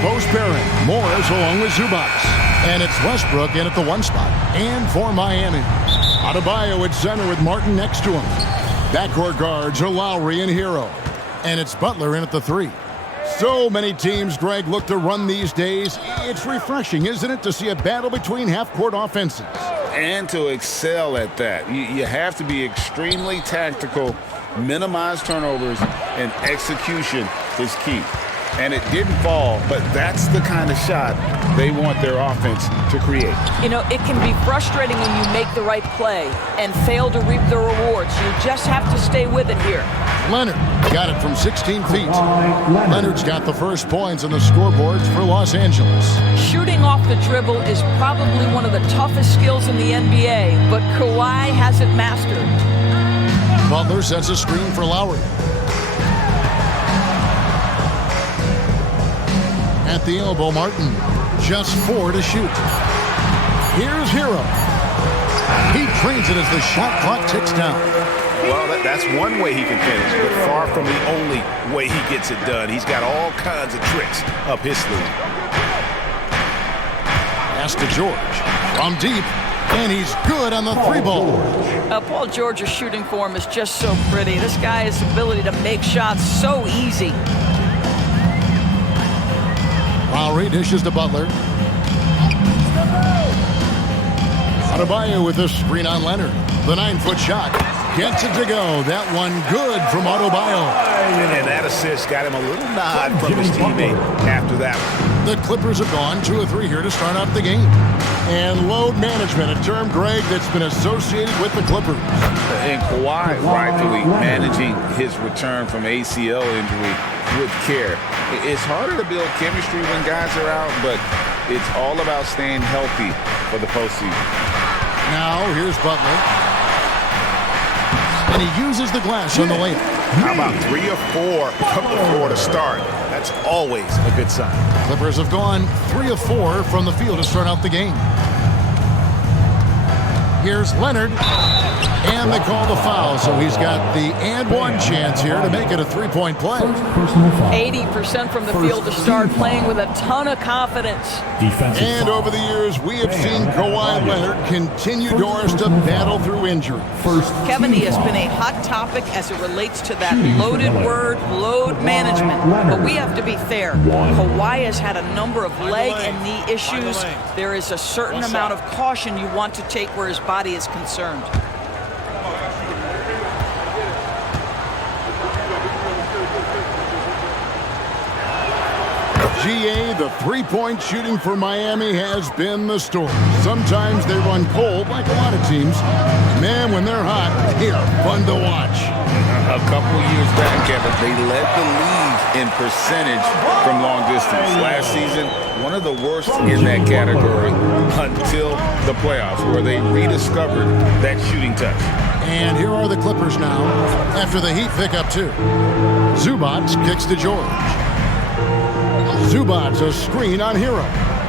post pairing. Morris along with Zubac. And it's Westbrook in at the 1 spot. And for Miami, Adebayo at center with Martin next to him. Backcourt guards are Lowry and Hero. And it's Butler in at the 3. So many teams, Greg, look to run these days. It's refreshing, isn't it, to see a battle between half-court offenses? And to excel at that. You have to be extremely tactical, minimize turnovers, and execution is key. And it didn't fall, but that's the kind of shot they want their offense to create. You know, it can be frustrating when you make the right play and fail to reap the rewards. You just have to stay with it here. Leonard got it from 16 feet. Leonard's got the first points on the scoreboards for Los Angeles. Shooting off the dribble is probably one of the toughest skills in the NBA, but Kawhi has it mastered. Butler sets a screen for Lowry. At the elbow, Martin. Just 4 to shoot. Here's Hero. He trains it as the shot clock ticks down. Well, that's one way he can finish, but far from the only way he gets it done. He's got all kinds of tricks up his sleeve. Pass to George. From deep. And he's good on the 3-ball. Paul George's shooting form is just so pretty. This guy's ability to make shots so easy. Lowry dishes to Butler. Adebayo with a screen on Leonard. The 9-foot shot. Gets it to go. That one good from Adebayo. And that assist got him a little nod from his teammate after that one. The Clippers have gone 2 of 3 here to start off the game. And load management, a term, Greg, that's been associated with the Clippers. And Kawhi rightfully managing his return from ACL injury with care. It's harder to build chemistry when guys are out, but it's all about staying healthy for the postseason. Now, here's Butler. And he uses the glass on the layup. How about 3 or 4 from the floor to start? That's always a good sign. Clippers have gone 3 of 4 from the field to start out the game. Here's Leonard. And they call the foul, so he's got the and one chance here to make it a 3-point play. 80% from the field to start, playing with a ton of confidence. And over the years, we have seen Kawhi Leonard continue doors to battle through injury. Kevin, he has been a hot topic as it relates to that loaded word, load management. But we have to be fair. Kawhi has had a number of leg and knee issues. There is a certain amount of caution you want to take where his body is concerned. GA, the 3-point shooting for Miami has been the story. Sometimes they run cold like a lot of teams. Man, when they're hot, they are fun to watch. A couple years back, Kevin, they led the league in percentage from long distance. Last season, one of the worst in that category until the playoffs, where they rediscovered that shooting touch. And here are the Clippers now, after the Heat pick up 2. Zubac kicks to George. Zubac, a screen on Hero.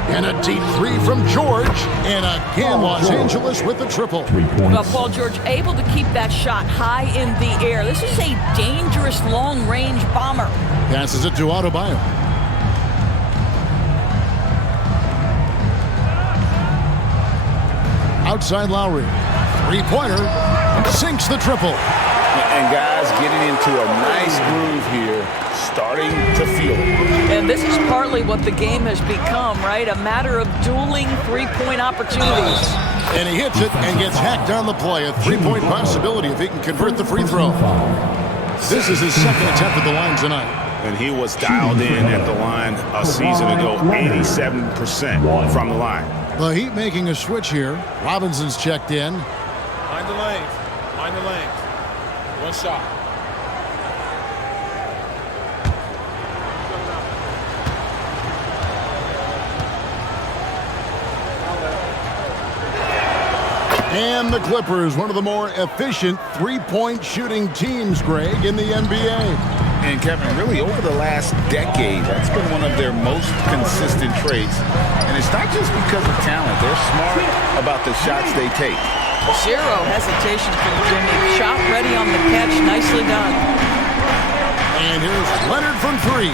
And a deep 3 from George. And again, Los Angeles with the triple. Well, Paul George able to keep that shot high in the air. This is a dangerous long-range bomber. Passes it to Adebayo. Outside Lowry. 3-pointer. Sinks the triple. And guys getting into a nice groove here, starting to feel it. And this is partly what the game has become, right? A matter of dueling 3-point opportunities. And he hits it and gets hacked on the play. A 3-point possibility if he can convert the free throw. This is his second attempt at the line tonight. And he was dialed in at the line a season ago, 87% from the line. The Heat making a switch here. Robinson's checked in. Find the lane. Find the lane. One shot. And the Clippers, one of the more efficient 3-point shooting teams, Greg, in the NBA. And Kevin, really over the last decade, that's been one of their most consistent traits. And it's not just because of talent. They're smart about the shots they take. Zero hesitation from Jimmy. Shot ready on the catch. Nicely done. And here's Leonard from 3.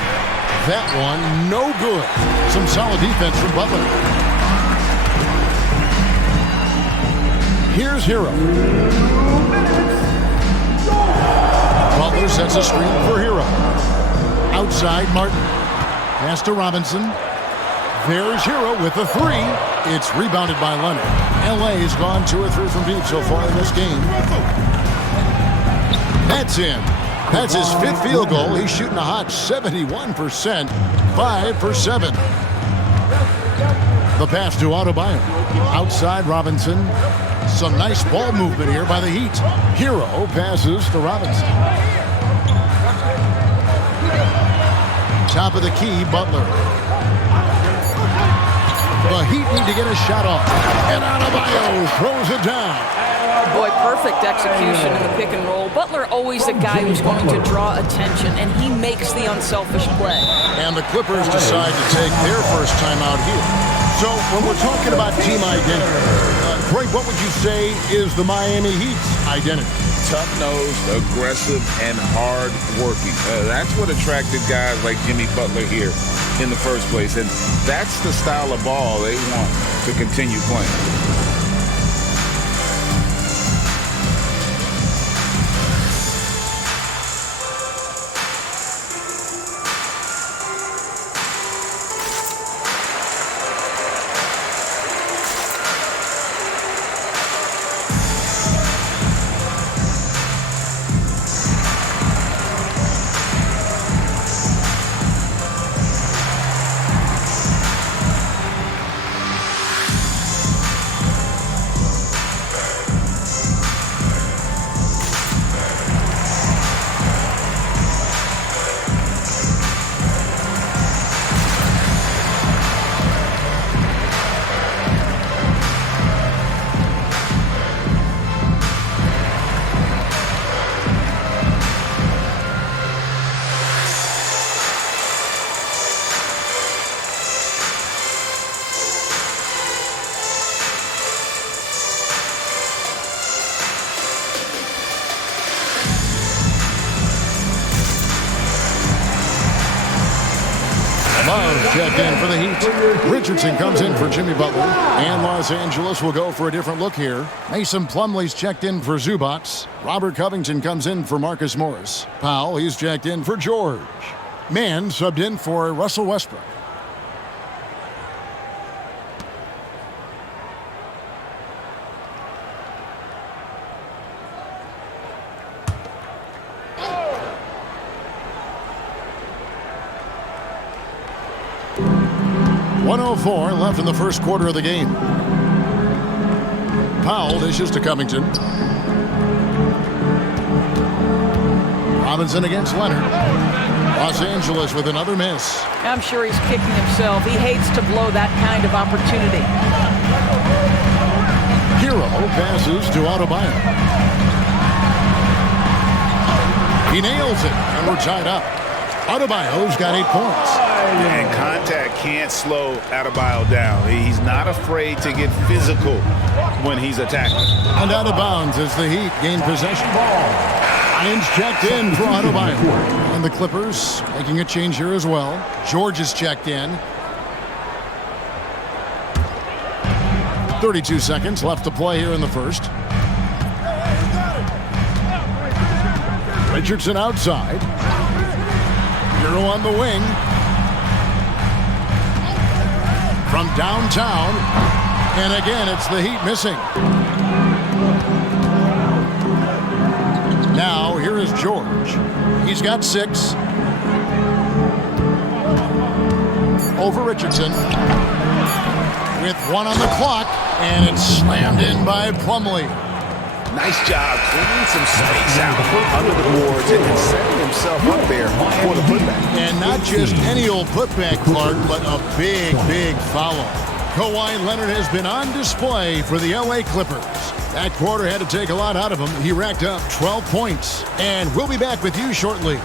That one, no good. Some solid defense from Butler. Here's Hero. Butler sets a screen for Hero. Outside, Martin. Pass to Robinson. There's Hero with the three. It's rebounded by Leonard. LA has gone 2 or 3 from deep so far in this game. That's in. That's his 5th field goal. He's shooting a hot 71%. 5 for 7. The pass to Adebayo. Outside Robinson. Some nice ball movement here by the Heat. Hero passes to Robinson. Top of the key, Butler. The Heat need to get a shot off. And Adebayo throws it down. Boy, perfect execution in the pick and roll. Butler always a guy who's going to draw attention, and he makes the unselfish play. And the Clippers decide to take their first time out here. So when we're talking about team identity, Greg, what would you say is the Miami Heat's identity? Tough-nosed, aggressive, and hard-working. That's what attracted guys like Jimmy Butler here in the first place. And that's the style of ball they want to continue playing. Checked in for the Heat. Richardson comes in for Jimmy Butler. And Los Angeles will go for a different look here. Mason Plumlee's checked in for Zubats. Robert Covington comes in for Marcus Morris. Powell, he's checked in for George. Mann subbed in for Russell Westbrook. .104 left in the first quarter of the game. Powell dishes to Covington. Robinson against Leonard. Los Angeles with another miss. I'm sure he's kicking himself. He hates to blow that kind of opportunity. Hero passes to Adebayo. He nails it, and we're tied up. Adebayo's got 8 points. And contact can't slow Adebayo down. He's not afraid to get physical when he's attacking. And out of bounds as the Heat gain possession. Hines checked in for Adebayo. And the Clippers making a change here as well. George is checked in. 32 seconds left to play here in the first. Richardson outside. Hero on the wing. From downtown. And again, it's the Heat missing. Now, here is George. He's got 6. Over Richardson. With 1 on the clock. And it's slammed in by Plumlee. Nice job cleaning some space out under the boards and setting himself up there for the putback. And not just any old putback, Clark, but a big, big foul. Kawhi Leonard has been on display for the LA Clippers. That quarter had to take a lot out of him. He racked up 12 points. And we'll be back with you shortly.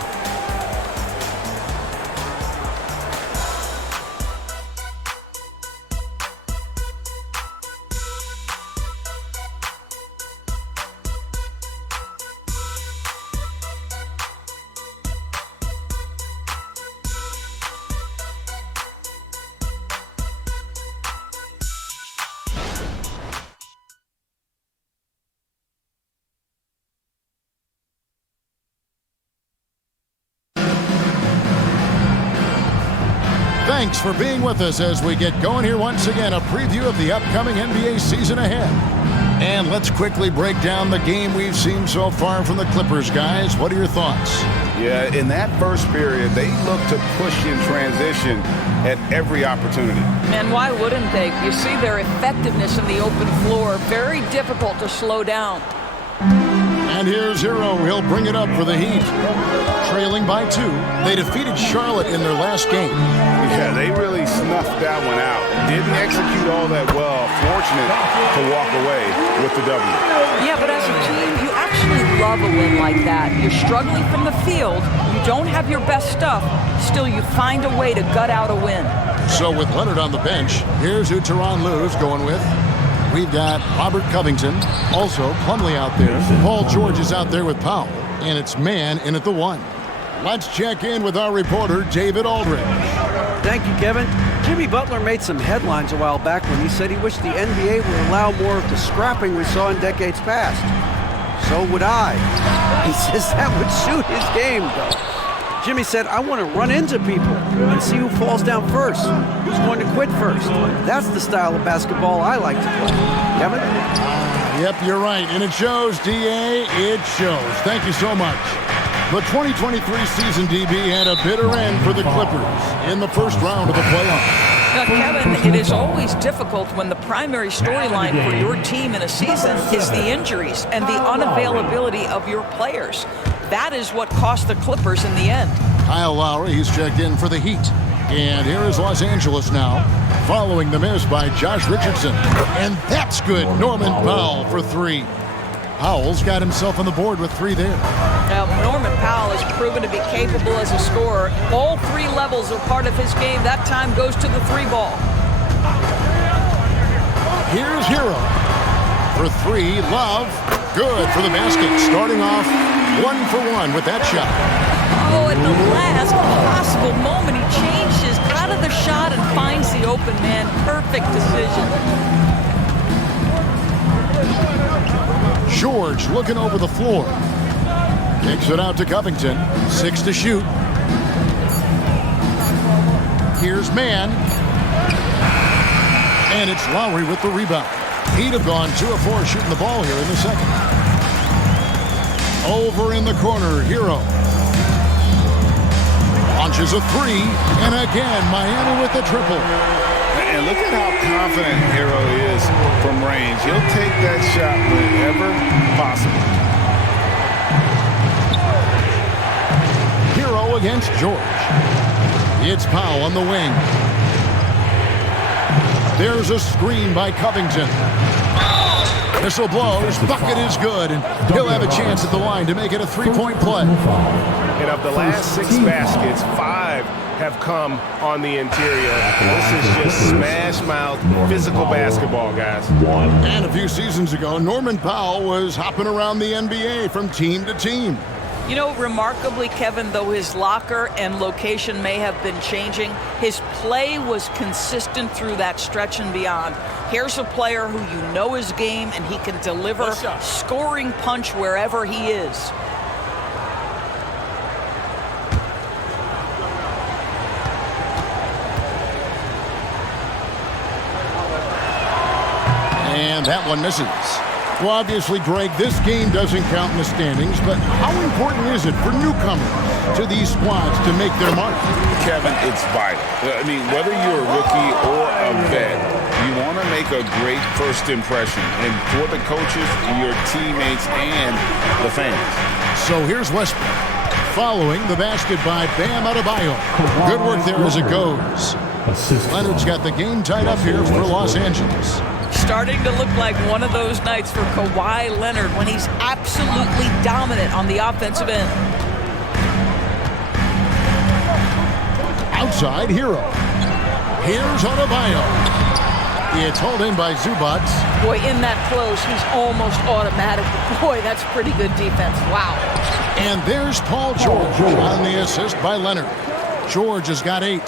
Thanks for being with us as we get going here once again. A preview of the upcoming NBA season ahead. And let's quickly break down the game we've seen so far from the Clippers, guys. What are your thoughts? Yeah, in that first period, they looked to push in transition at every opportunity. Man, why wouldn't they? You see their effectiveness in the open floor. Very difficult to slow down. And here's Hero. He'll bring it up for the Heat. Trailing by 2. They defeated Charlotte in their last game. Yeah, they really snuffed that one out. Didn't execute all that well. Fortunate to walk away with the W. Yeah, but as a team, you actually love a win like that. You're struggling from the field. You don't have your best stuff. Still, you find a way to gut out a win. So with Leonard on the bench, here's who Tyronn Lue's going with. We've got Robert Covington, also Plumlee out there. Paul George is out there with Powell, and it's Man in at the 1. Let's check in with our reporter, David Aldridge. Thank you, Kevin. Jimmy Butler made some headlines a while back when he said he wished the NBA would allow more of the scrapping we saw in decades past. So would I. He says that would suit his game, though. Jimmy said, I want to run into people and see who falls down first, who's going to quit first. That's the style of basketball I like to play. Kevin? Yep, you're right. And it shows, DA. It shows. Thank you so much. The 2023 season, DB, had a bitter end for the Clippers in the first round of the playoffs. Now, Kevin, it is always difficult when the primary storyline for your team in a season is the injuries and the unavailability of your players. That is what cost the Clippers in the end. Kyle Lowry, he's checked in for the Heat. And here is Los Angeles now, following the miss by Josh Richardson. And that's good. Norman Powell for 3. Powell's got himself on the board with 3 there. Now, Norman Powell has proven to be capable as a scorer. All 3 levels are part of his game. That time goes to the 3 ball. Here's Hero. For 3, Love. Good for the basket. Starting off 1 for 1 with that shot. Oh, at the last possible moment, he changes out of the shot and finds the open man. Perfect decision. George looking over the floor. Kicks it out to Covington. 6 to shoot. Here's Man. And it's Lowry with the rebound. He'd have gone 2 of 4 shooting the ball here in the second. Over in the corner, Hero. Launches a 3. And again, Miami with the triple. And look at how confident Hero is from range. He'll take that shot whenever possible. Hero against George. It's Powell on the wing. There's a screen by Covington. Whistle blows. Bucket is good. And he'll have a chance at the line to make it a 3-point play. And of the last 6 baskets, 5 have come on the interior. This is just smash mouth, physical basketball, guys. And a few seasons ago, Norman Powell was hopping around the NBA from team to team. You know, remarkably, Kevin, though his locker and location may have been changing, his play was consistent through that stretch and beyond. Here's a player who you know his game, and he can deliver scoring punch wherever he is. And that one misses. Well, obviously, Greg, this game doesn't count in the standings, but how important is it for newcomers to these squads to make their mark? Kevin, it's vital. I mean, whether you're a rookie or a vet, you want to make a great first impression. And for the coaches, your teammates, and the fans. So here's Westbrook. Following the basket by Bam Adebayo. Good work there as it goes. Leonard's got the game tied up here for Los Angeles. Starting to look like one of those nights for Kawhi Leonard when he's absolutely dominant on the offensive end. Outside, Hero. Here's Adebayo. It's hauled in by Zubac. Boy, in that close, he's almost automatic. Boy, that's pretty good defense. Wow. And there's Paul George on the assist by Leonard. George has got 8.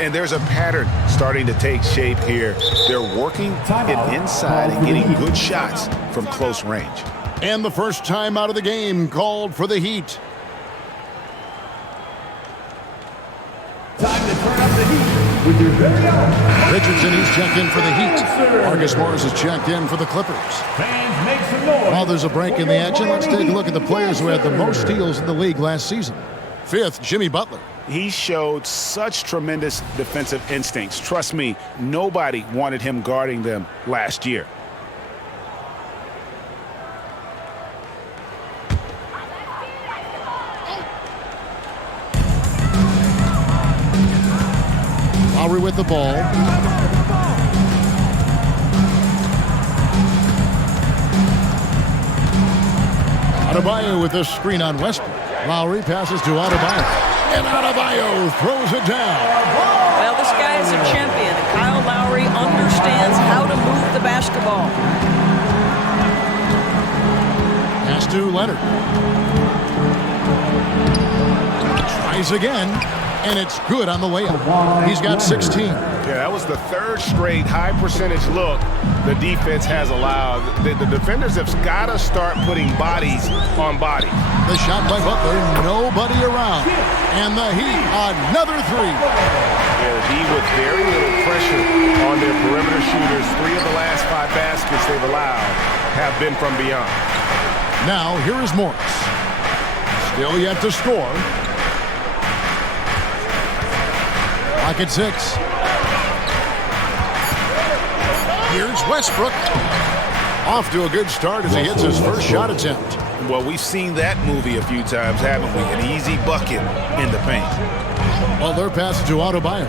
And there's a pattern starting to take shape here. They're working it inside and getting good shots from close range. And the first time out of the game called for the Heat. Time to turn up the heat. Richardson, he's checked in for the Heat. Marcus Morris is checked in for the Clippers. While there's a break in the action, let's take a look at the players who had the most steals in the league last season. 5th, Jimmy Butler. He showed such tremendous defensive instincts. Trust me, nobody wanted him guarding them last year. Lowry with the ball. Adebayo with the screen on Westbrook. Lowry passes to Adebayo. And Adebayo throws it down. Well, this guy is a champion. Kyle Lowry understands how to move the basketball. Pass to Leonard. Tries again. And it's good on the layup. He's got 16. Yeah, that was the 3rd straight high percentage look the defense has allowed. The defenders have got to start putting bodies on bodies. The shot by Butler, nobody around. And the Heat, another 3. Yeah, the with very little pressure on their perimeter shooters. 3 of the last 5 baskets they've allowed have been from beyond. Now, here is Morris. Still yet to score. Lock at 6. Here's Westbrook. Off to a good start as he hits his first shot attempt. Well, we've seen that movie a few times, haven't we? An easy bucket in the paint. Butler passes to Adebayo.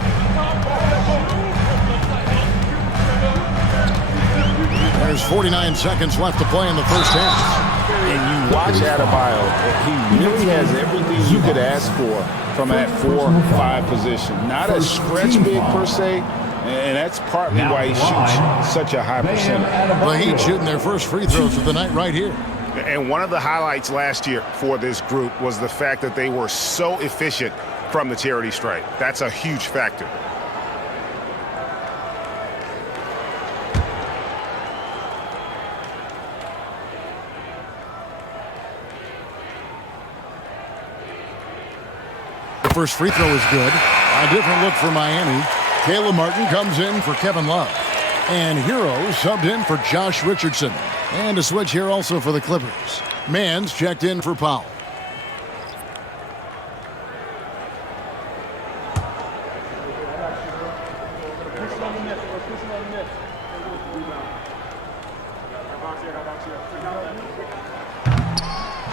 There's 49 seconds left to play in the first half. And you watch Adebayo, he really has everything you could ask for from that 4-5 position. Not a stretch big per se, and that's partly why he shoots such a high percentage. The Heat shooting their first free throws of the night right here. And one of the highlights last year for this group was the fact that they were so efficient from the charity stripe. That's a huge factor. The first free throw is good. A different look for Miami. Caleb Martin comes in for Kevin Love. And Hero subbed in for Josh Richardson. And a switch here also for the Clippers. Mans checked in for Powell.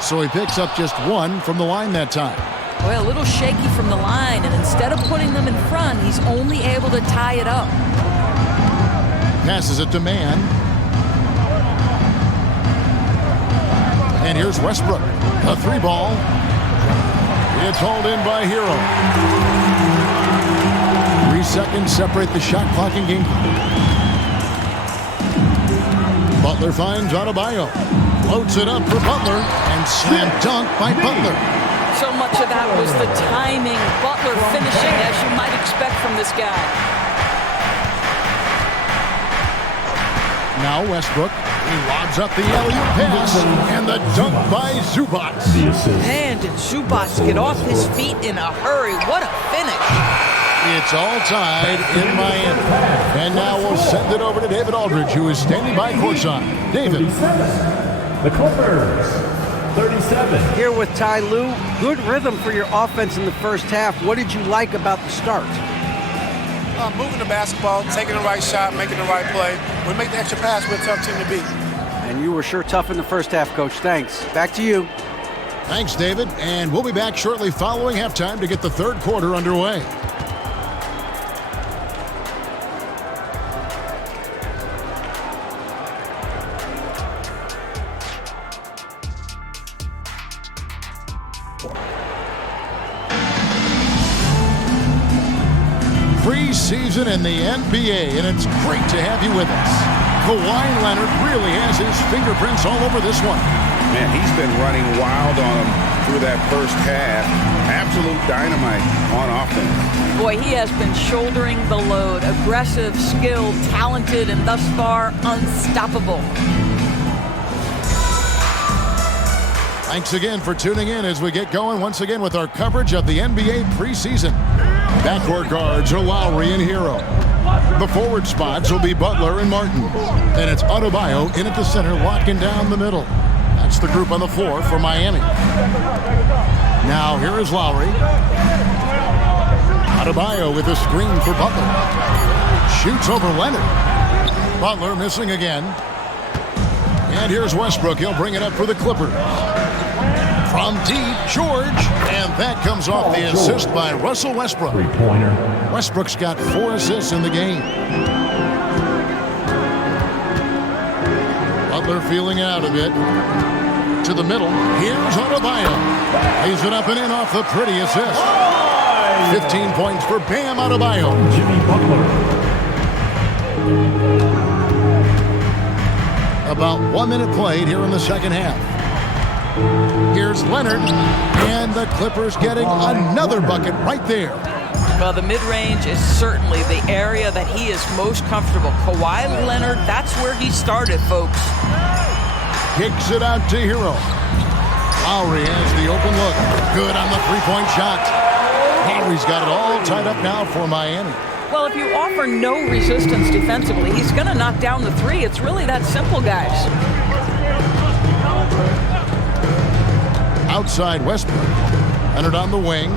So he picks up just 1 from the line that time. Well, a little shaky from the line, and instead of putting them in front, he's only able to tie it up. Passes it to Mann. And here's Westbrook. A 3 ball. It's hauled in by Hero. 3 seconds separate the shot clock and game. Butler finds Adebayo. Floats it up for Butler. And slam dunk by Butler. So much of that was the timing. Butler finishing, as you might expect from this guy. Now Westbrook. He lobs up the alley-oop pass. And the dunk by Zubac. Man, did Zubac get off his feet in a hurry. What a finish. It's all tied in Miami. And now we'll send it over to David Aldridge, who is standing by courtside. David. The Clippers, 37. Here with Ty Lue. Good rhythm for your offense in the first half. What did you like about the start? Moving the basketball, taking the right shot, making the right play. We make the extra pass, we're a tough team to beat. And you were sure tough in the first half, Coach. Thanks. Back to you. Thanks, David. And we'll be back shortly following halftime to get the third quarter underway. Preseason in the NBA, and it's great to have you with us. Kawhi Leonard really has his fingerprints all over this one. Man, he's been running wild on him through that first half. Absolute dynamite on offense. Boy, he has been shouldering the load. Aggressive, skilled, talented, and thus far unstoppable. Thanks again for tuning in as we get going once again with our coverage of the NBA preseason. Backcourt guards are Lowry and Hero. The forward spots will be Butler and Martin. And it's Adebayo in at the center, locking down the middle. That's the group on the floor for Miami. Now here is Lowry. Adebayo with a screen for Butler. Shoots over Leonard. Butler missing again. And here's Westbrook. He'll bring it up for the Clippers. From deep, George. And that comes off the assist by Russell Westbrook. Three-pointer. Westbrook's got 4 assists in the game. Butler feeling it out a bit. To the middle. Here's Adebayo. Lays it up and in off the pretty assist. 15 points for Bam Adebayo. Jimmy Butler. About 1 minute played here in the second half. Here's Leonard, and the Clippers getting another bucket right there. Well, the mid-range is certainly the area that he is most comfortable. Kawhi Leonard, that's where he started, folks. Kicks it out to Hero. Lowry has the open look. Good on the three-point shot. Lowry's got it all tied up now for Miami. Well, if you offer no resistance defensively, he's going to knock down the three. It's really that simple, guys. Outside Westbrook. Leonard on the wing.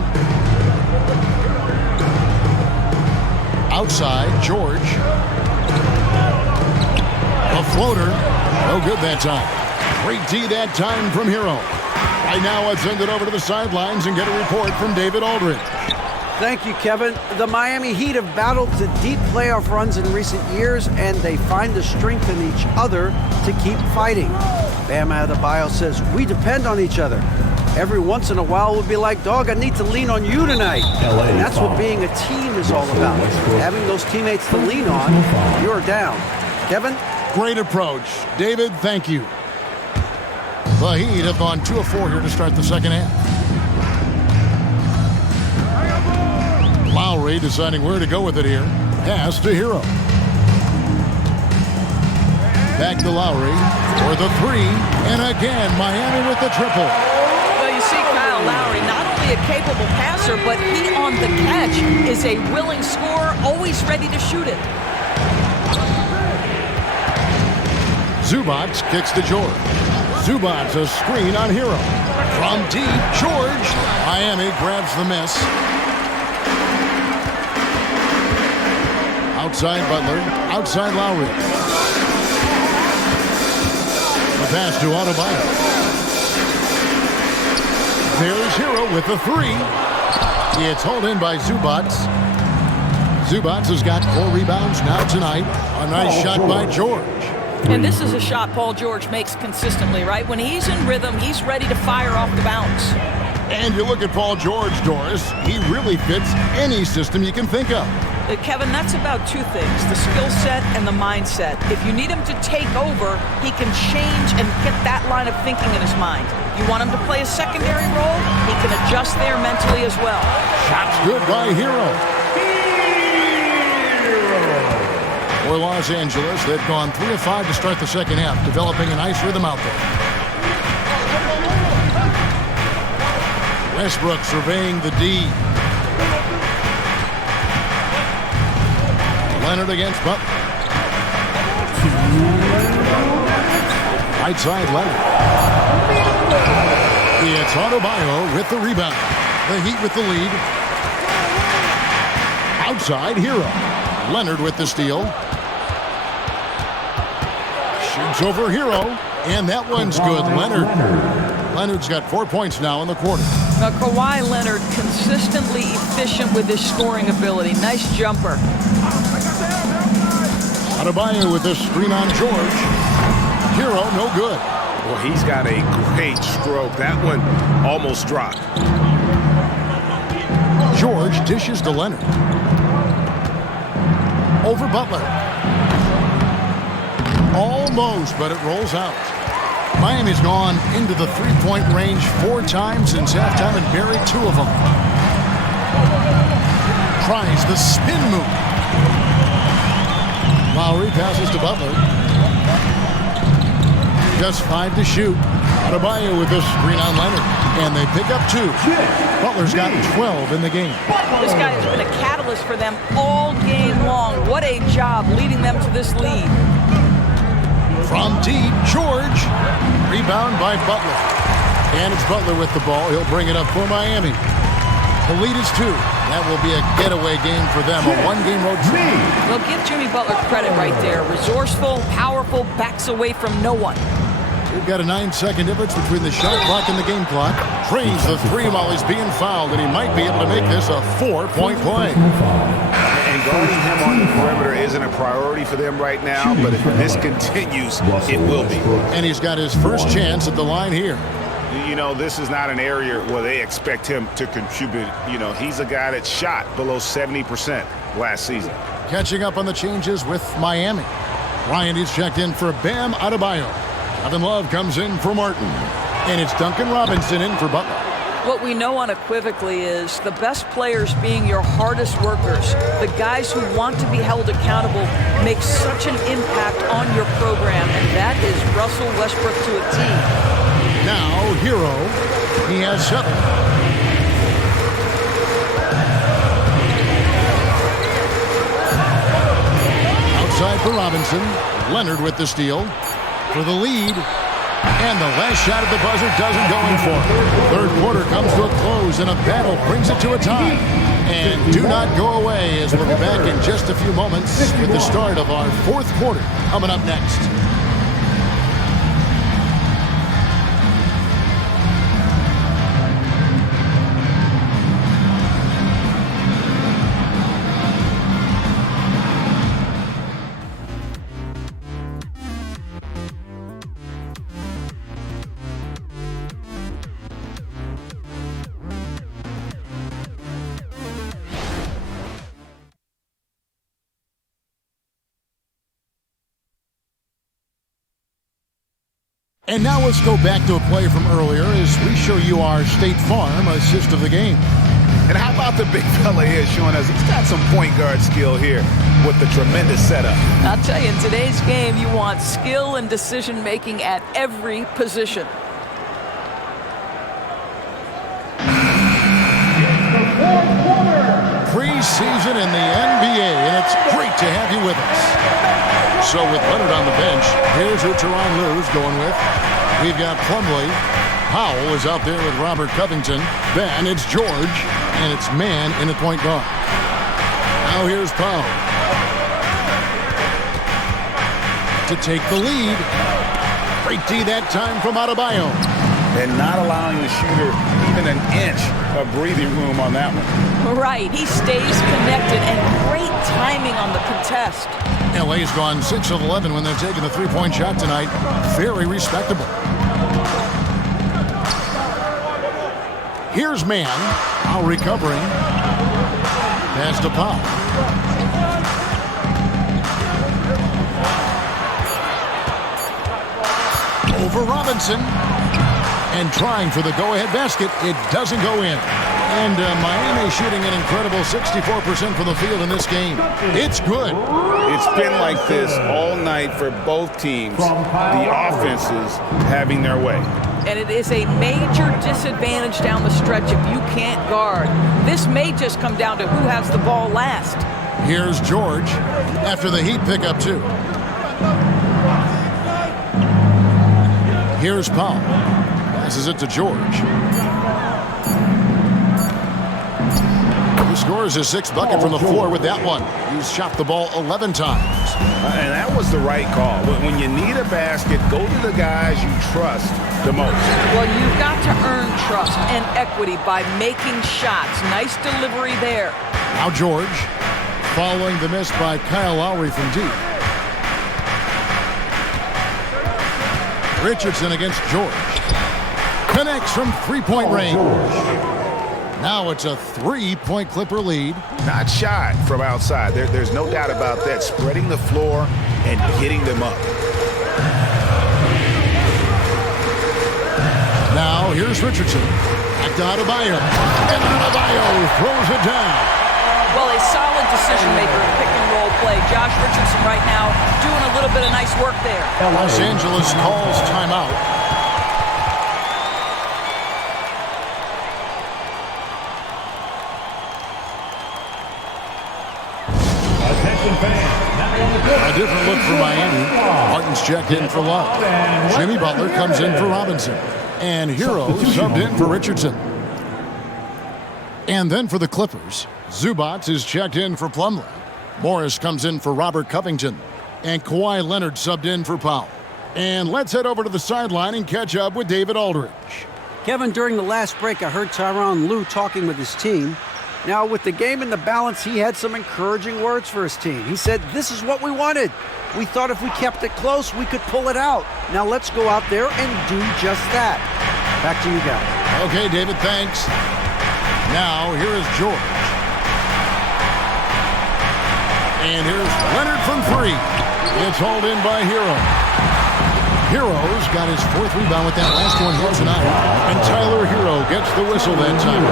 Outside George. A floater. No good that time. Great D that time from Hero. Right now, let's send it over to the sidelines and get a report from David Aldridge. Thank you, Kevin. The Miami Heat have battled to deep playoff runs in recent years, and they find the strength in each other to keep fighting. Bam Adebayo says, we depend on each other. Every once in a while, we'll be like, dog, I need to lean on you tonight. And that's what being a team is all about. Having those teammates to lean on, you're down. Kevin? Great approach. David, thank you. The Heat have gone 2 of 4 here to start the second half. Lowry deciding where to go with it here. Pass to Hero. Back to Lowry for the 3. And again, Miami with the triple. Well, you see Kyle Lowry, not only a capable passer, but he on the catch is a willing scorer, always ready to shoot it. Zubac kicks to George. Zubac a screen on Hero. From deep, George. Miami grabs the miss. Outside Butler. Outside Lowry. The pass to Adebayo. There's Hero with the 3. It's hauled in by Zubac. Zubac has got 4 rebounds now tonight. A nice shot by George. And this is a shot Paul George makes consistently, right? When he's in rhythm, he's ready to fire off the bounce. And you look at Paul George, Doris, he really fits any system you can think of. Kevin, that's about 2 things, the skill set and the mindset. If you need him to take over, he can change and get that line of thinking in his mind. You want him to play a secondary role, he can adjust there mentally as well. Shots good by Hero. For Los Angeles, they've gone 3 of 5 to start the second half, developing a nice rhythm out there. Westbrook surveying the D. Leonard against Butler. Right side Leonard. It's Adebayo with the rebound. The Heat with the lead. Outside Hero. Leonard with the steal. Shoots over Hero. And that one's good. Leonard's got 4 points now in the quarter. Now, Kawhi Leonard consistently efficient with his scoring ability. Nice jumper. Adebayo with the screen on George. Hero, no good. Well, he's got a great stroke. That one almost dropped. George dishes to Leonard. Over Butler. Almost, but it rolls out. Miami's gone into the three-point range 4 times since halftime and buried 2 of them. Tries the spin move. Lowry passes to Butler. Just 5 to shoot. Adebayo with the screen on Leonard. And they pick up 2. Butler's got 12 in the game. This guy has been a catalyst for them all game long. What a job leading them to this lead. From deep, George. Rebound by Butler. And it's Butler with the ball. He'll bring it up for Miami. The lead is 2. That will be a getaway game for them, a one-game road trip. Well, give Jimmy Butler credit right there. Resourceful, powerful, backs away from no one. We've got a 9-second difference between the shot clock and the game clock. Trains the 3 while he's being fouled, and he might be able to make this a 4-point play. And guarding him on the perimeter isn't a priority for them right now, but if this continues, it will be. And he's got his first chance at the line here. You know, this is not an area where they expect him to contribute. You know, he's a guy that shot below 70% last season. Catching up on the changes with Miami. Bryant is checked in for Bam Adebayo. Kevin Love comes in for Martin. And it's Duncan Robinson in for Butler. What we know unequivocally is the best players being your hardest workers, the guys who want to be held accountable, make such an impact on your program, and that is Russell Westbrook to a T. Now, Hero, he has 7. Outside for Robinson. Leonard with the steal. For the lead. And the last shot at the buzzer doesn't go in for him. Third quarter comes to a close, and a battle brings it to a tie. And do not go away, as we'll be back in just a few moments with the start of our 4th quarter coming up next. And now let's go back to a play from earlier as we show you our State Farm assist of the game. And how about the big fella here showing us he's got some point guard skill here with the tremendous setup. I'll tell you, in today's game, you want skill and decision-making at every position. Preseason in the NBA, and it's great to have you with us. So with Leonard on the bench, here's who Tyronn Lue's going with. We've got Plumlee. Powell is out there with Robert Covington. Then it's George, and it's Man in the point guard. Now here's Powell to take the lead. Great D that time from Adebayo. And not allowing the shooter even an inch of breathing room on that one. Right, he stays connected, and great timing on the contest. LA's gone 6 of 11 when they're taking the three-point shot tonight. Very respectable. Here's Man, now recovering. Pass to Powell. Over Robinson. And trying for the go-ahead basket. It doesn't go in. And Miami shooting an incredible 64% from the field in this game. It's good. It's been like this all night for both teams. The offenses having their way. And it is a major disadvantage down the stretch if you can't guard. This may just come down to who has the ball last. Here's George after the Heat pick up 2. Here's Powell. Passes it to George. He scores his 6th bucket from the floor with that one. He's shot the ball 11 times. And that was the right call. When you need a basket, go to the guys you trust the most. Well, you've got to earn trust and equity by making shots. Nice delivery there. Now George, following the miss by Kyle Lowry from deep. Richardson against George. Connects from three-point range. Now it's a 3-point Clipper lead. Not shy from outside. There's no doubt about that. Spreading the floor and getting them up. Now here's Richardson. Back to Adebayo. And Adebayo throws it down. Well, a solid decision maker in pick and roll play. Josh Richardson right now doing a little bit of nice work there. Los Angeles calls timeout. A different look for Miami. Martin's checked in for Love. Jimmy Butler comes in for Robinson. And Hero subbed in for Richardson. And then for the Clippers, Zubats is checked in for Plumlee. Morris comes in for Robert Covington. And Kawhi Leonard subbed in for Powell. And let's head over to the sideline and catch up with David Aldridge. Kevin, during the last break, I heard Tyronn Lue talking with his team. Now, with the game in the balance, he had some encouraging words for his team. He said, "This is what we wanted. We thought if we kept it close, we could pull it out. Now let's go out there and do just that." Back to you guys. Okay, David, thanks. Now, here is George. And here's Leonard from three. It's hauled in by Hero. Hero's got his fourth rebound with that last one here tonight. And Tyler Hero gets the whistle that time.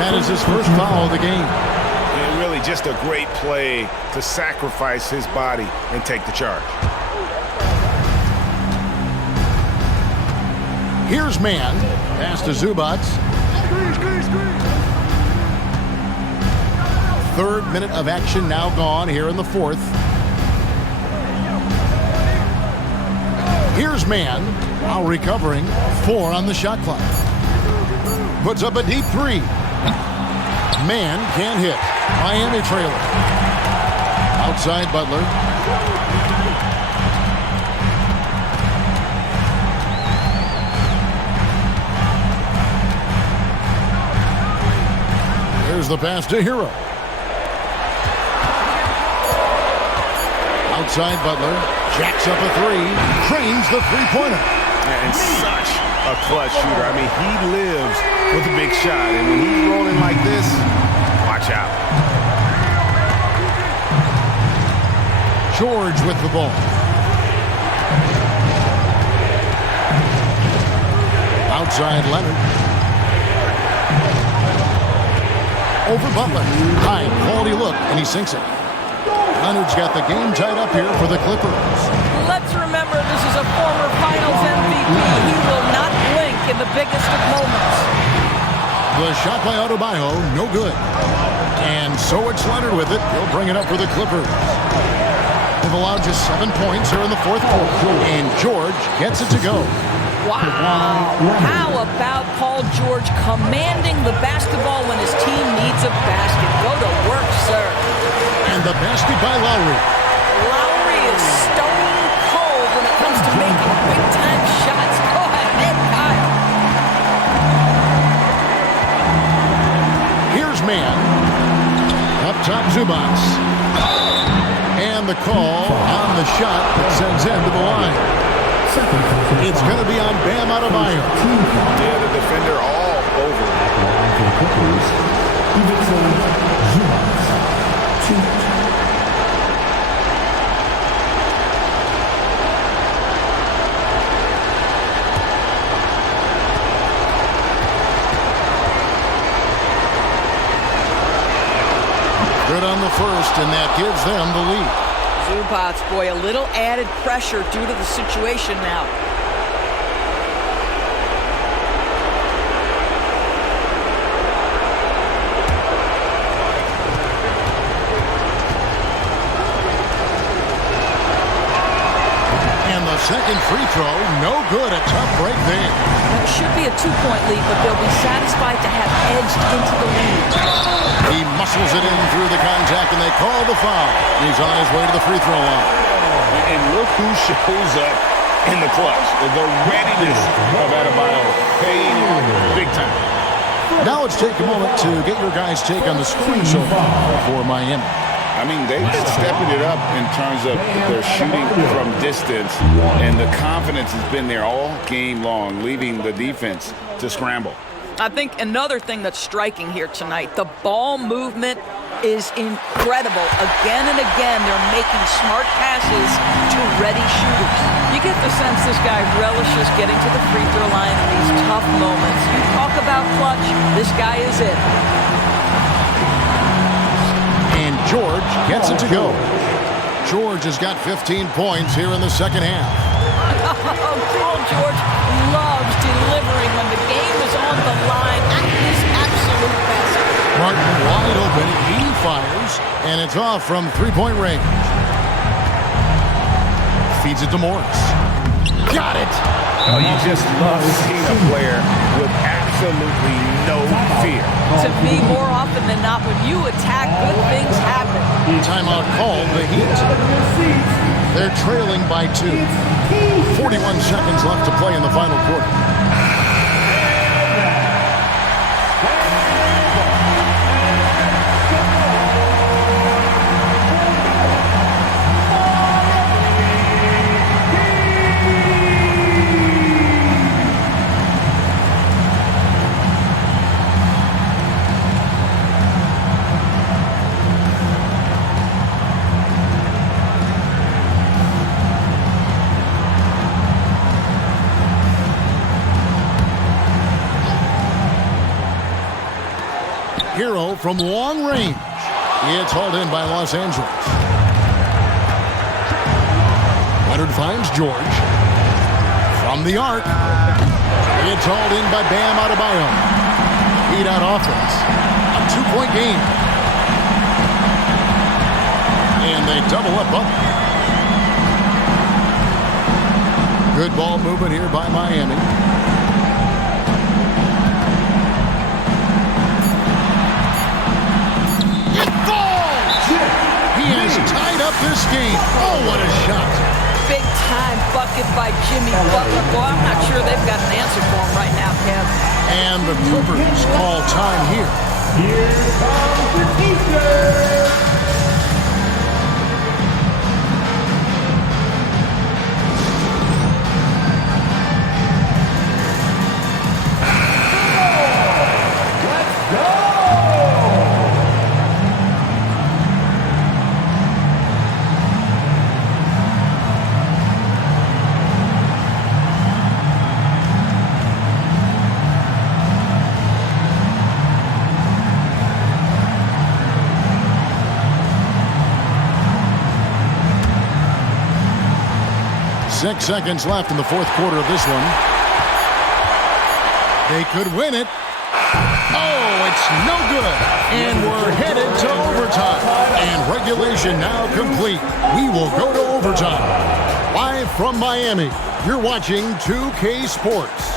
That is his first foul of the game. And really just a great play to sacrifice his body and take the charge. Here's Man. Pass to Zubats. Third minute of action now gone here in the fourth. Here's Man, while recovering, 4 on the shot clock. Puts up a deep 3. Man can't hit. Miami trailer. Outside Butler. Here's the pass to Hero. Outside Butler. Jacks up a 3. Trains the three-pointer. And such a clutch shooter. I mean, he lives with a big shot. And when he's rolling like this, watch out. George with the ball. Outside Leonard. Over Butler. High quality look, and he sinks it. Leonard's got the game tied up here for the Clippers. Let's remember this is a former Finals MVP. He will not blink in the biggest of moments. The shot by Adebayo, no good. And so it's Leonard with it. He'll bring it up for the Clippers. They've allowed just 7 points here in the fourth quarter. And George gets it to go. Wow. How about Paul George commanding the basketball when his team needs a basket? Go to work, sir. And the basket by Lowry. Lowry is stone cold when it comes to making big-time shots. Go ahead, Kyle. Here's Man. Up top, Zubats. And the call on the shot that sends him to the line. It's going to be on Bam Adebayo. Yeah, the defender all over. Good on the first, and that gives them the lead. Zubats, boy, a little added pressure due to the situation now. And the second free throw, no good. A tough break there. That should be a 2-point lead, but they'll be satisfied to have edged into the lead. He muscles it in through the contact, and they call the foul. He's on his way to the free throw line. And look who shows up in the clutch. The readiness of Adebayo paying big time. Now let's take a moment to get your guys' take on the scoring so far for Miami. I mean, they've been stepping it up in terms of their shooting from distance, and the confidence has been there all game long, leaving the defense to scramble. I think another thing that's striking here tonight, the ball movement is incredible. Again and again, they're making smart passes to ready shooters. You get the sense this guy relishes getting to the free throw line in these tough moments. You talk about clutch, this guy is it. And George gets it to go. George has got 15 points here in the second half. Paul George loves delivering when the game is on the line at his absolute best. Martin wide open, fires, and it's off from three-point range. Feeds it to Morris. Got it! Oh, you just love seeing a player with absolutely no fear. To me, more often than not, when you attack, good things happen. Timeout called the Heat. They're trailing by 2. 41 seconds left to play in the final quarter. Hero from long range. It's hauled in by Los Angeles. Leonard finds George. From the arc. It's hauled in by Bam Adebayo. Beat out offense. A 2-point game. And they double up. Good ball movement here by Miami. He has tied up this game. Oh, what a shot. Big time bucket by Jimmy Butler. Boy, I'm not sure they've got an answer for him right now, Kev. And the Clippers call time here. Here comes the teacher. Six seconds left in the fourth quarter of this one. They could win it. Oh, it's no good. And we're headed to overtime. And regulation now complete. We will go to overtime. Live from Miami, you're watching 2K Sports.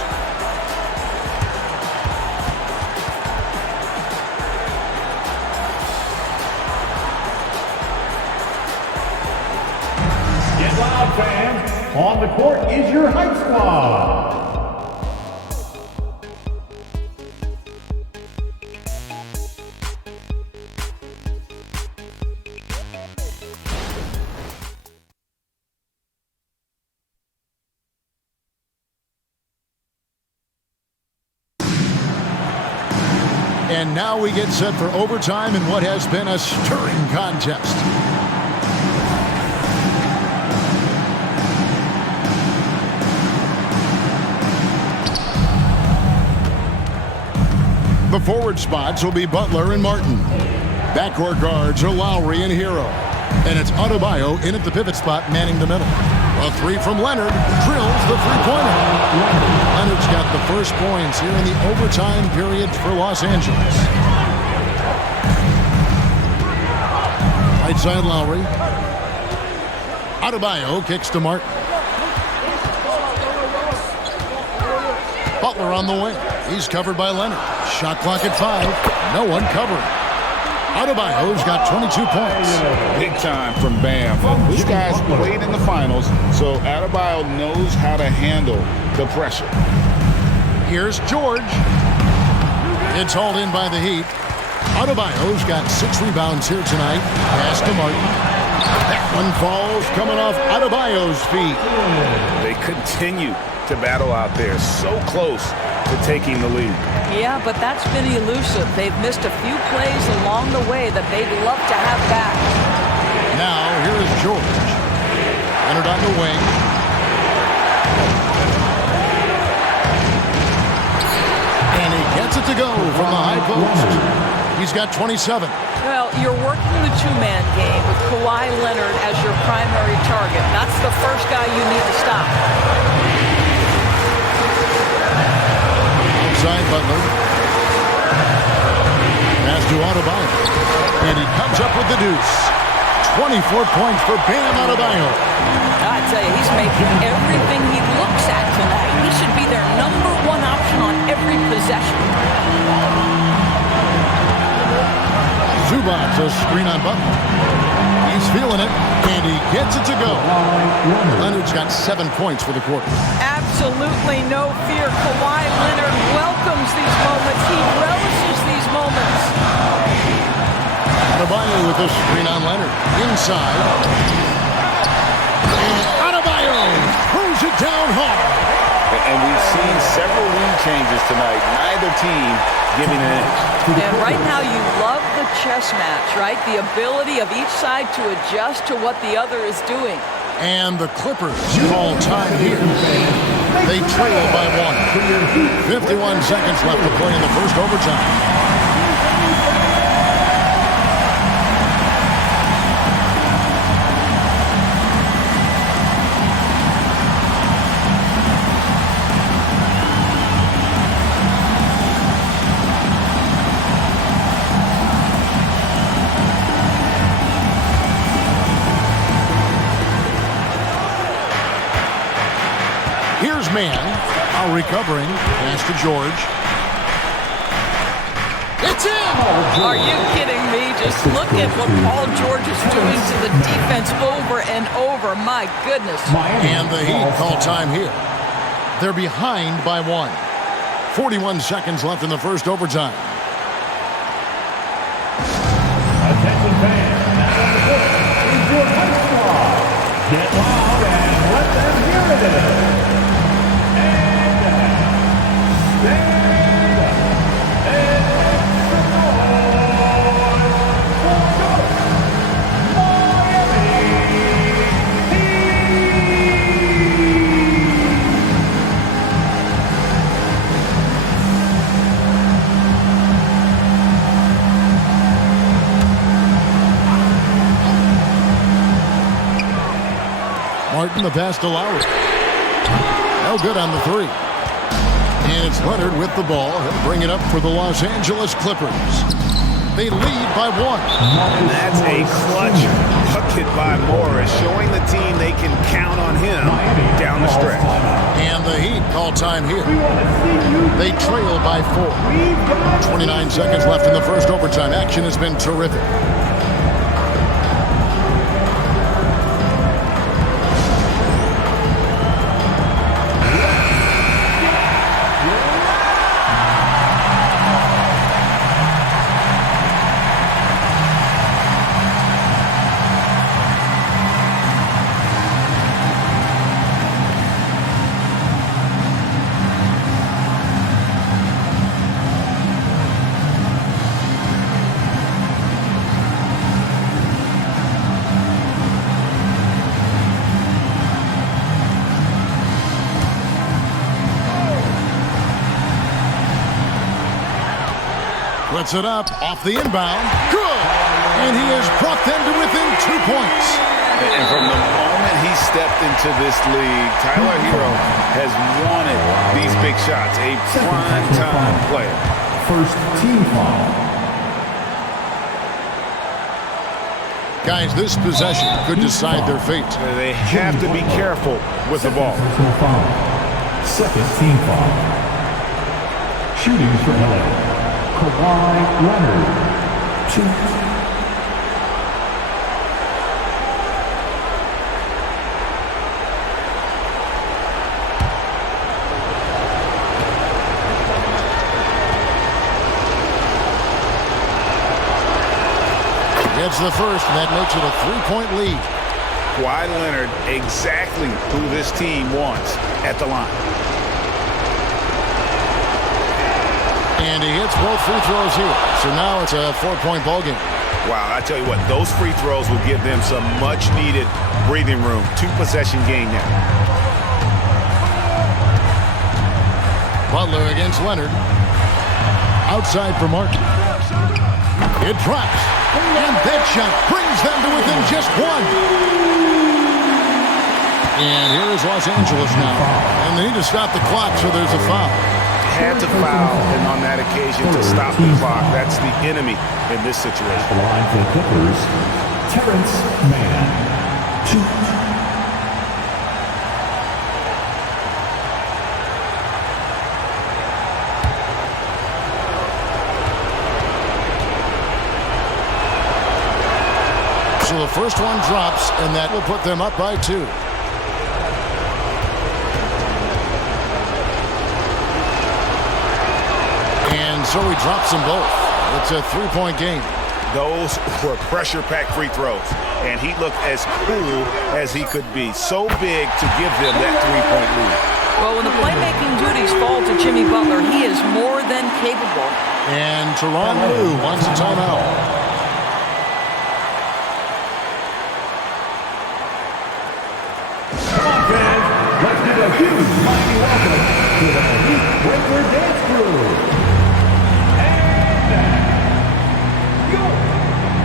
Get loud, fans. On the court is your hype squad. And now we get set for overtime in what has been a stirring contest. The forward spots will be Butler and Martin. Backcourt guards are Lowry and Hero. And it's Adebayo in at the pivot spot, manning the middle. A three from Leonard drills the three-pointer. Leonard's got the first points here in the overtime period for Los Angeles. Right side Lowry. Adebayo kicks to Martin. Butler on the wing. He's covered by Leonard. Shot clock at 5. No one covering. Adebayo's got 22 points. Big time from Bam. This guy's played in the finals, so Adebayo knows how to handle the pressure. Here's George. It's hauled in by the Heat. Adebayo's got 6 rebounds here tonight. Pass to Martin. That one falls coming off Adebayo's feet. They continue to battle out there, so close to taking the lead. Yeah, but that's been elusive. They've missed a few plays along the way that they'd love to have back. Now, here is George. Leonard on the wing. And he gets it to go from the high post. He's got 27. Well, you're working the two-man game with Kawhi Leonard as your primary target. That's the first guy you need to stop. Outside Butler. Pass to Adebayo. And he comes up with the deuce. 24 points for Bam Adebayo. I tell you, he's making everything he looks at tonight. He should be their #1 option on every possession. Zubac, a screen on Butler. He's feeling it, and he gets it to go. Leonard's got 7 points for the quarter. Absolutely no fear. Kawhi Leonard welcomes these moments. He relishes these moments. Adebayo with a screen on Leonard. Inside. And Adebayo throws it down hard. And we've seen several lead changes tonight. Neither team giving an inch. And right now you love the chess match, right? The ability of each side to adjust to what the other is doing. And the Clippers call time here. They trail by 1. 51 seconds left to play in the first overtime. Here's Man, now recovering, pass to George. It's in! Are you kidding me? Just look at what Paul George is doing to the defense over and over. My goodness. And the Heat call time here. They're behind by 1. 41 seconds left in the first overtime. Attention fans, now on the court is your high squad. Get loud and let them hear it. Martin, the pass to Lowry. No good on the 3. And it's Leonard with the ball. He'll bring it up for the Los Angeles Clippers. They lead by 1. And that's a clutch bucket by Morris, showing the team they can count on him down the stretch. And the Heat call time here. They trail by 4. 29 seconds left in the first overtime. Action has been terrific. Puts it up off the inbound. Good! And he has brought them to within 2 points. And from the moment he stepped into this league, Tyler Hero has wanted these big shots. A prime-time player. First team foul. Guys, this possession could decide their fate. They have to be careful with the ball. Second team foul. Shooting for LA. Kawhi Leonard. 2. Gets the first, and that makes it a 3-point lead. Kawhi Leonard, exactly who this team wants at the line. And he hits both free throws here. So now it's a 4-point ball game. Wow, I tell you what, those free throws will give them some much-needed breathing room. 2-possession game now. Butler against Leonard. Outside for Martin. It drops. And that shot brings them to within just 1. And here is Los Angeles now. And they need to stop the clock, so there's a foul. had to foul, and on that occasion to stop the clock. That's the enemy in this situation. The line for the Clippers, Terrence Mann. 2. So the first one drops, and that will put them up by 2. And so he drops them both. It's a 3-point game. Those were pressure-packed free throws, and he looked as cool as he could be. So big to give them that 3-point lead. Well, when the playmaking duties fall to Jimmy Butler, he is more than capable. And Tyronn Lue wants a timeout. Let's give a huge mighty welcome to the Heat Breaker Dance Crew. And your Miami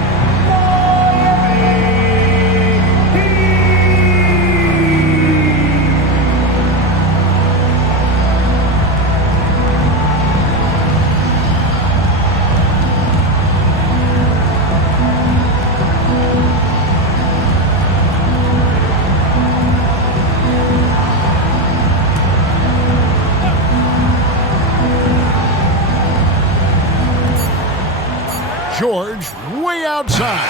George way outside.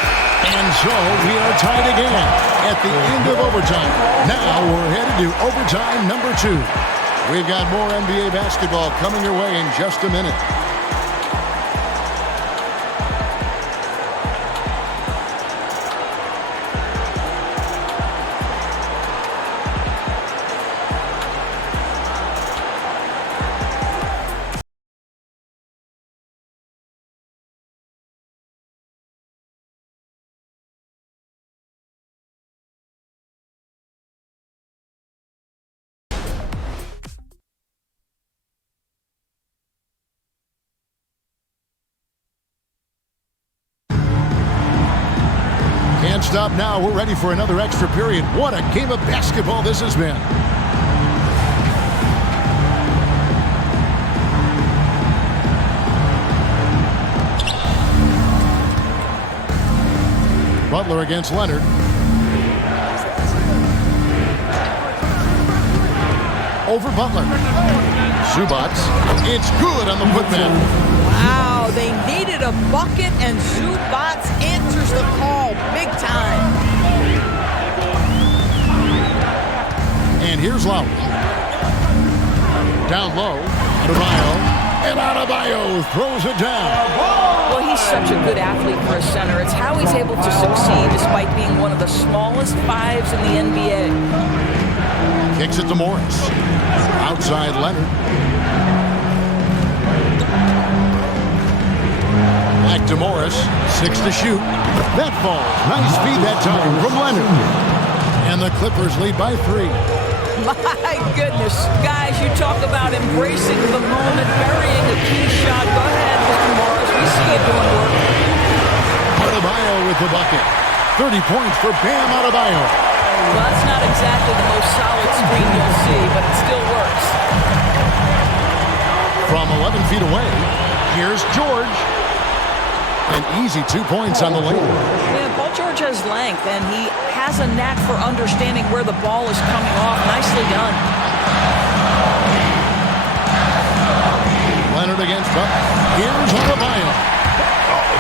And so we are tied again at the end of overtime. Now we're headed to overtime number 2. We've got more NBA basketball coming your way in just a minute. Can't stop now. We're ready for another extra period. What a game of basketball this has been. Butler against Leonard. Over Butler. Zubats. It's good on the putback. Wow, they needed a bucket, and Zubats answers the call big time. And here's Lowry. Down low. Adebayo. And Adebayo throws it down. Well, he's such a good athlete for a center. It's how he's able to succeed despite being one of the smallest 5s in the NBA. Kicks it to Morris. Outside Leonard. Back to Morris. 6 to shoot. That falls. Nice feed that time from Leonard. And the Clippers lead by 3. My goodness. Guys, you talk about embracing the moment, burying a key shot. Go ahead, Mr. Morris. We see you doing work. Adebayo with the bucket. 30 points for Bam Adebayo. Well, that's not exactly the most solid screen you'll see, but it still works. From 11 feet away, here's George. An easy 2 points on the lane. Yeah, Paul George has length, and he has a knack for understanding where the ball is coming off. Nicely done. Leonard against Butler. Here's Adebayo.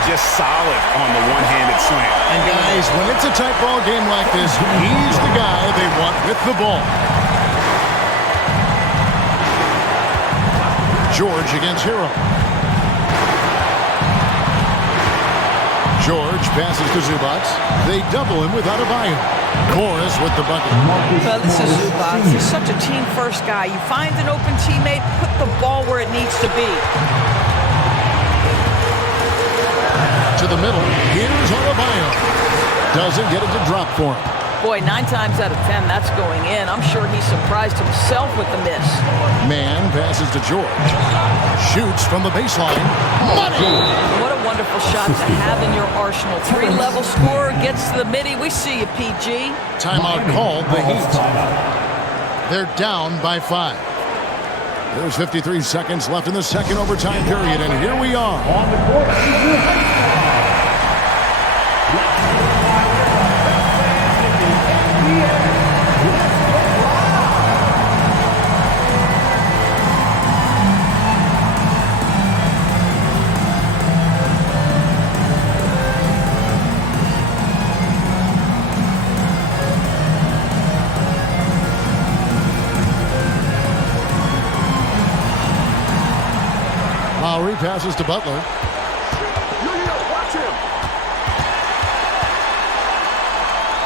Just solid on the one-handed slam. And guys, when it's a tight ball game like this, he's the guy they want with the ball. George against Hero. George passes to Zubats. They double him with Adebayo. Morris with the bucket. Well, this is Zubats. He's such a team-first guy. You find an open teammate, put the ball where it needs to be. To the middle. Here's Adebayo. Doesn't get it to drop for him. Boy, 9 times out of 10, that's going in. I'm sure he surprised himself with the miss. Man passes to George. Shoots from the baseline. Money! What a wonderful shot to have in your arsenal. 3-level scorer gets to the midi. We see you, PG. Timeout called the Heat. They're down by 5. There's 53 seconds left in the second overtime period, and here we are. On the court, senior high Lowry passes to Butler. Watch him.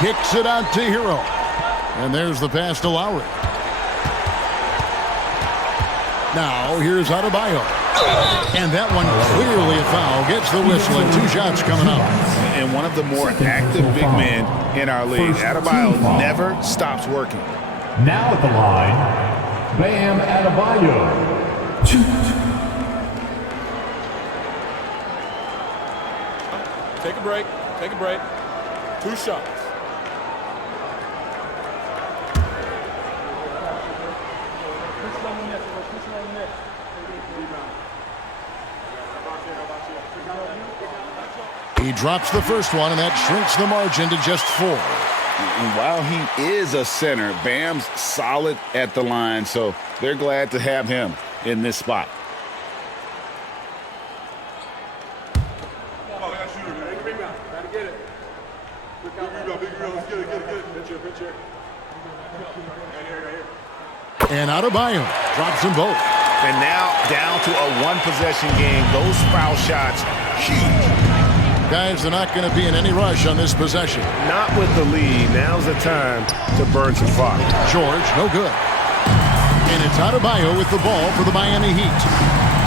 Kicks it out to Hero. And there's the pass to Lowry. Now here's Adebayo. And that one clearly a foul. Gets the whistle and 2 shots coming up. And one of the more active big men in our league. Adebayo never stops working. Now at the line, Bam Adebayo. Take a break. Take a break. 2 shots. He drops the first one, and that shrinks the margin to just 4. And while he is a center, Bam's solid at the line, so they're glad to have him in this spot. And Adebayo drops them both. And now down to a 1-possession game. Those foul shots, huge. Guys, they're not going to be in any rush on this possession. Not with the lead. Now's the time to burn some fire. George, no good. And it's Adebayo with the ball for the Miami Heat.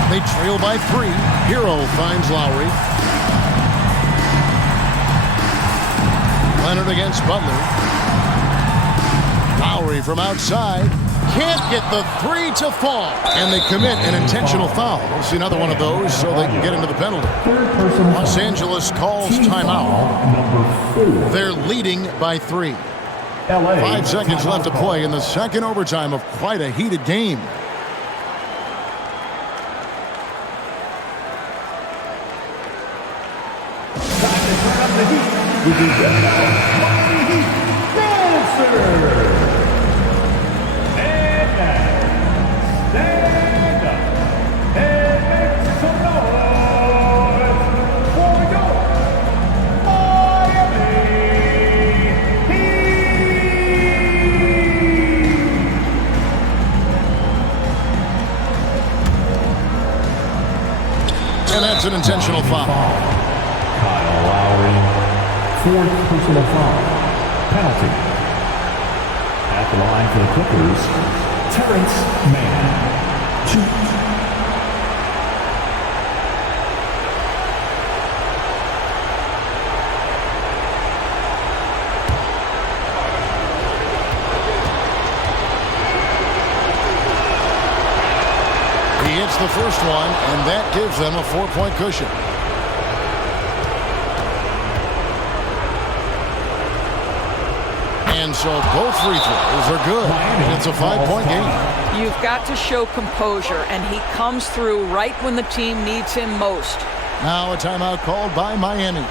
They trail by 3. Hero finds Lowry. Leonard against Butler. Lowry from outside. Can't get the 3 to fall. And they commit an intentional foul. We'll see another one of those so they can get into the penalty. Los Angeles calls timeout. They're leading by 3. 5 seconds left to play in the second overtime of quite a heated game. And that's an intentional foul. Kyle Lowry, 4th personal foul. Penalty. At the line for the Clippers, Terrence Mann. 2. He hits the first one, and that gives them a 4-point cushion. And so both free throws are good. And it's a 5-point game. You've got to show composure, and he comes through right when the team needs him most. Now a timeout called by Miami.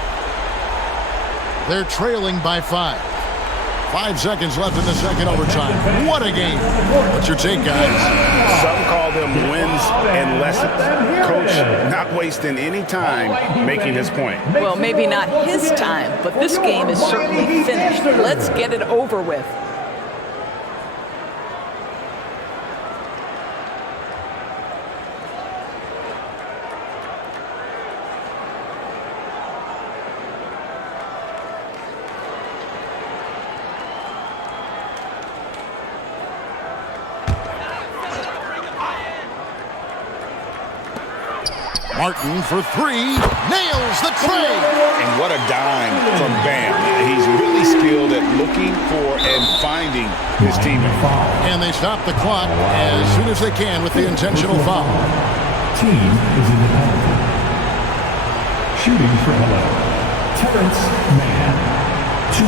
They're trailing by 5. 5 seconds left in the second overtime. What a game. What's your take, guys? Some call them wins and lessons. Coach not wasting any time making his point. Well, maybe not his time, but this game is certainly finished. Let's get it over with. Martin for 3, nails the tray. And what a dime from Bam. He's really skilled at looking for and finding his teammate. And they stop the clock as soon as they can with the intentional foul. Team is in the penalty. Shooting for LA, Terrence Mann. 2.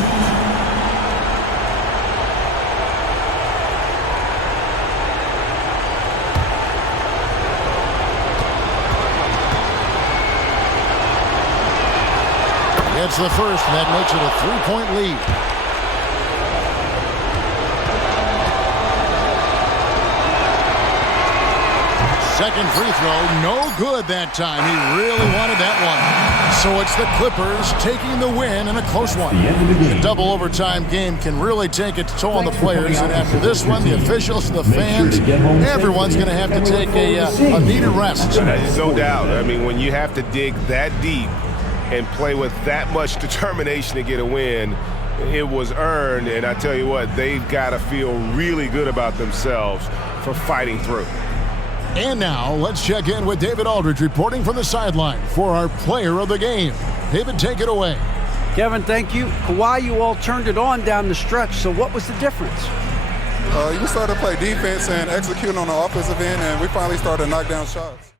gets the first, and that makes it a 3-point lead. Second free throw, no good that time. He really wanted that one. So it's the Clippers taking the win in a close one. The double overtime game can really take its toll on the players, and after this one, the officials and the fans, everyone's going to have to take a needed rest. No doubt. I mean, when you have to dig that deep and play with that much determination to get a win, it was earned, and I tell you what, they've got to feel really good about themselves for fighting through. And now, let's check in with David Aldridge reporting from the sideline for our player of the game. David, take it away. Kevin, thank you. Kawhi, you all turned it on down the stretch, so what was the difference? You started to play defense and execute on the offensive end, and we finally started to knock down shots.